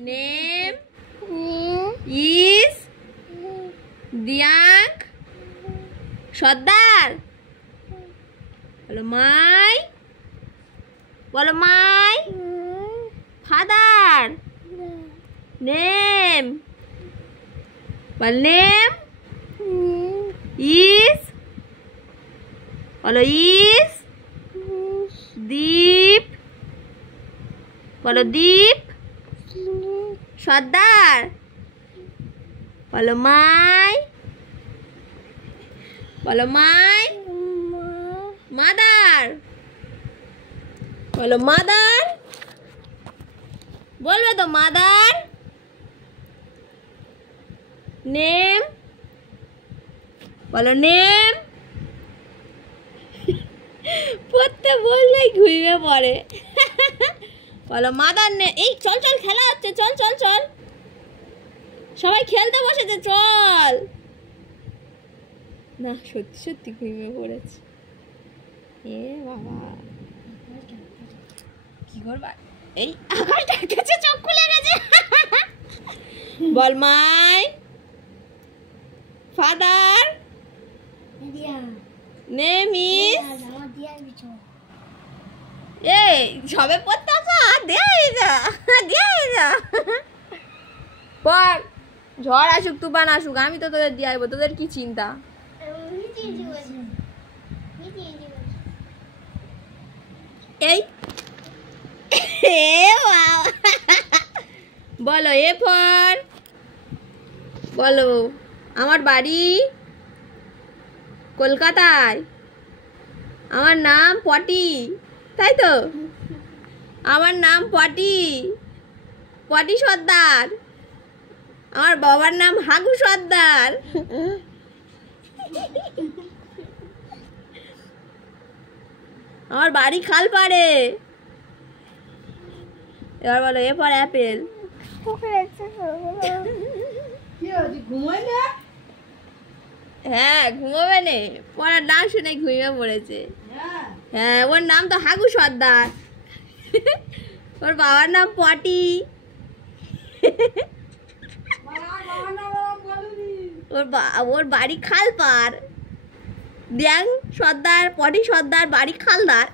Name is Diyank Sardar. Bolo my father. Name. Bolo name is. Bolo is Deep. Bolo Deep Sardar. Bolo my mother. Bolo mother. বলবে তো mother. Name. বলো name. পড়তে বললেই ঘুমিয়ে পড়ে। বলো mother name. এই চল খেলা হচ্ছে, চল সবাই খেলতে বসেছে, চল। না সত্যি ঘুমিয়ে পড়েছে। এ বাবা কি করবা, এই আকাশটা কাছে চোখ খুলে গেছে। বল মাই ফাদার নেম ইজ। এই সবে পড়তে আসো, দেয় যা পর। ঝড় আসুক তুফান আসুক, আমি তো তোদের দিয়ে আসবো, তোদের কি চিন্তা। এই বলো এ ফর। বলো আমার বাড়ি কলকাতায়, আমার নাম পটি, তাই তো? আমার নাম পটি সর্দার। আমার বাবার নাম হাগু সর্দার। আমার বাড়ি খালপাড়ে। এবার বলো এ ফর অ্যাপেল। হ্যাঁ ঘুমোবে নে, পড়ার নাম শুনে ঘুমিয়ে পড়েছে। হ্যাঁ ওর নাম তো হাগু সর্দার, ওর বাবার নাম পটি, ওর বাড়ি খালপাড়। ডিয়াং সর্দার, পটি সর্দার, বাড়ি খালদার।